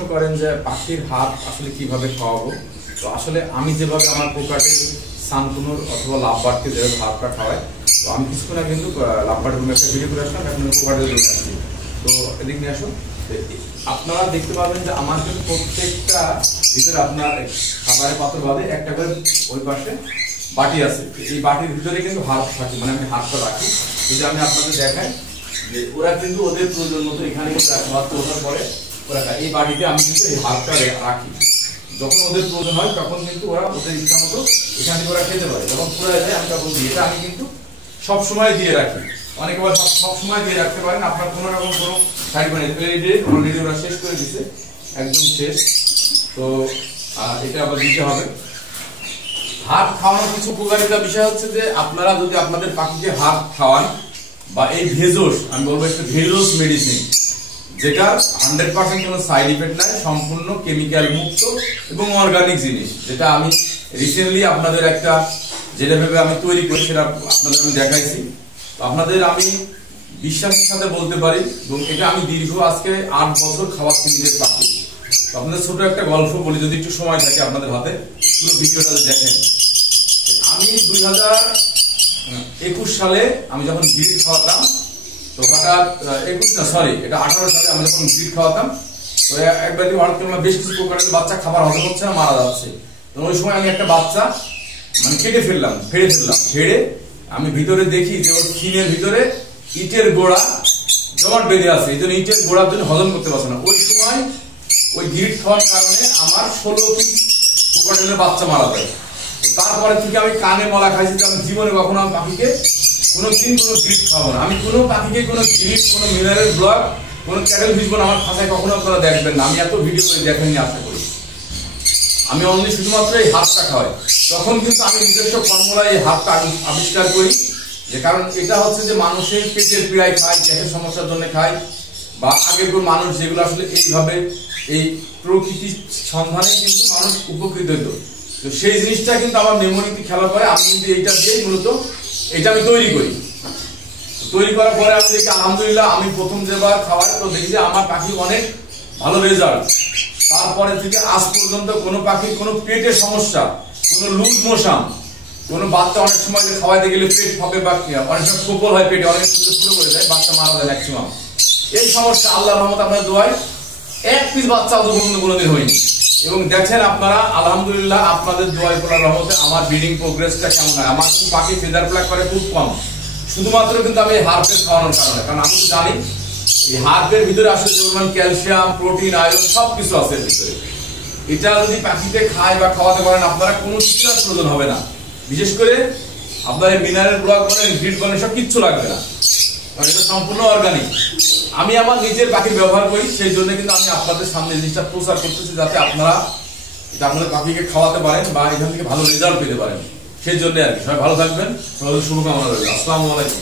প্রশ্ন করেন যে পাখির হাত আসলে কিভাবে খাওয়াবো, তো আসলে আমি যেভাবে আমার পোকাটের সানকুনুর অথবা লাভবার্ডকে যেভাবে হাতটা খাওয়াই, তো আমি কিছুক্ষণ আগে কিন্তু লাভবার্ড রুমে একটা ভিডিও করে আসলাম, এখন পোকাটের রুমে আসছি। তো এদিক নিয়ে আসুন, আপনারা দেখতে পাবেন যে আমার কিন্তু প্রত্যেকটা ভিতরে আপনার খাবারের পাত্র বাদে একটা করে ওই পাশে বাটি আছে। এই বাটির ভিতরে কিন্তু হাত থাকে, মানে আমি হাতটা রাখি। যদি আমি আপনাদের দেখাই যে ওরা কিন্তু ওদের প্রয়োজন মতো এখানে ভাত ওঠার পরে ওরা এই বাটিতে আমি কিন্তু এই হাতটা রাখি। যখন ওদের প্রয়োজন হয় তখন কিন্তু ওরা ওদের ইচ্ছা মতো এখানে ওরা খেতে পারে। যখন পুরাই যায় আমি তখন দিই। এটা আমি কিন্তু সবসময় দিয়ে রাখি। অনেকে বলে সবসময় দিয়ে রাখতে পারেন, আপনার কোনো রকম কোনো সাইড অলরেডি ওরা শেষ করে দিচ্ছে, একদম শেষ। তো এটা আবার দিতে হবে। হাত খাওয়ানোর কিছু উপকারিতা বিষয় হচ্ছে যে আপনারা যদি আপনাদের পাখিকে হাত খাওয়ান বা এই ভেজোস, আমি বলবো একটা ভেজোস মেডিসিন, যেটা 100% কোনো সাইড ইফেক্ট নাই, সম্পূর্ণ কেমিক্যাল মুক্ত এবং অর্গানিক জিনিস, যেটা আমি রিসেন্টলি আপনাদের একটা যেটা ভেবে আমি তৈরি করি সেটা আপনাদের আমি দেখাইছি। তো আপনাদের আমি বিশ্বাসের সাথে বলতে পারি, এবং এটা আমি দীর্ঘ আজকে 8 বছর খাওয়াচ্ছি নিজের পাখি। তো আপনাদের ছোট একটা গল্প বলি, যদি একটু সময় থাকে আপনাদের হাতে, পুরো ভিডিওটা দেখেন। আমি 2021 সালে আমি যখন ব্রিড খাওয়াতাম, তো হঠাৎ 18 সালে আমি যখন ব্রিড খাওয়াতাম, তো একবার বেশ কিছু প্রকারের বাচ্চা খাবার হজম হচ্ছে না, মারা যাচ্ছে। তো ওই সময় আমি একটা বাচ্চা মানে ফেড়ে ফেললাম। ফেড়ে আমি ভিতরে দেখি যে ওর খিনের ভিতরে ইটের গোড়া জমাট বেঁধে আছে, এই জন্য ইটের গোড়ার জন্য হজম করতে পারছে না। ওই সময় ওই গ্রিড খাওয়ার কারণে আমার 16 পিস প্রকারের বাচ্চা মারা যায়। তারপরে থেকে আমি কানে মলা খাইছি যে আমি জীবনে কখনো আমার পাখিকে কোনোদিন কোনো গ্রিড খাওয়াবো না। আমি কোনো পাখিকে কোনো গ্রিড, কোনো মিনারেল ব্লক, কোনো ক্যারেল ভিজবো না। আমার খাঁচায় কখনো আপনারা দেখবেন না, আমি এত ভিডিও করে দেখেননি আশা করি। আমি অনলি শুধুমাত্র এই হাতটা খাওয়াই। তখন কিন্তু আমি নিজস্ব ফর্মুলায় এই হাতটা আবিষ্কার করি, যে কারণ এটা হচ্ছে যে মানুষের পেটের পীড়ায় খায়, গ্যাসের সমস্যার জন্য খায়, বা আগের মানুষ যেগুলো আসলে এইভাবে এই প্রকৃতির সন্ধানে কিন্তু মানুষ উপকৃত হতো। তো সেই জিনিসটা কিন্তু আমার মেমোরিতে খেলার পরে আমি কিন্তু এইটা দিয়েই মূলত এটা আমি তৈরি করি। তৈরি করার পরে আমি দেখি আলহামদুলিল্লাহ, আমি প্রথম যেবার খাওয়াই তো দেখি যে আমার পাখি অনেক ভালো রেজাল্ট। তারপরে থেকে আজ পর্যন্ত কোনো পাখির কোনো পেটের সমস্যা, কোনো লুজ মোশন, কোনো বাচ্চা অনেক সময় খাওয়াইতে গেলে পেট ফাঁপে বা অনেক সময় প্রবল হয়, পেটে অনেক শুরু করে দেয়, বাচ্চা মারা যায় ম্যাক্সিমাম। এই সমস্যা আল্লাহর রহমতে আপনার দোয়ায় এক পিস বাচ্চা অত পর্যন্ত কোনোদিন হয়নি। এবং দেখেন আপনারা আলহামদুলিল্লাহ, আপনাদের দোয়ায় করার রহমতে আমার ব্রিডিং প্রোগ্রেসটা কেমন হয়। আমার কিন্তু পাখি ফেদার প্লাক করে খুব কম, শুধুমাত্র কিন্তু আমি হার্বের খাওয়ানোর কারণে। কারণ আমি তো জানি এই হার্বের ভিতরে আসলে যেমন ক্যালসিয়াম, প্রোটিন, আয়রন সবকিছু আছে এর ভিতরে। এটা যদি পাখিতে খায় বা খাওয়াতে পারেন, আপনারা কোনো কিছু আর প্রয়োজন হবে না। বিশেষ করে আপনার মিনারেল ব্লক বলেন, গ্রিড বলেন, সব কিচ্ছু লাগবে না, কারণ এটা সম্পূর্ণ অর্গানিক। আমি আমার নিজের পাখির ব্যবহার করি, সেই জন্য কিন্তু আমি আপনাদের সামনে জিনিসটা প্রচার করতেছি, যাতে আপনারা এটা আপনাদের পাখিকে খাওয়াতে পারেন বা এখান থেকে ভালো রেজাল্ট পেতে পারেন। সেই জন্য আর কি। সবাই ভালো থাকবেন, সবাই শুভকামনা রইল। আসসালামু আলাইকুম।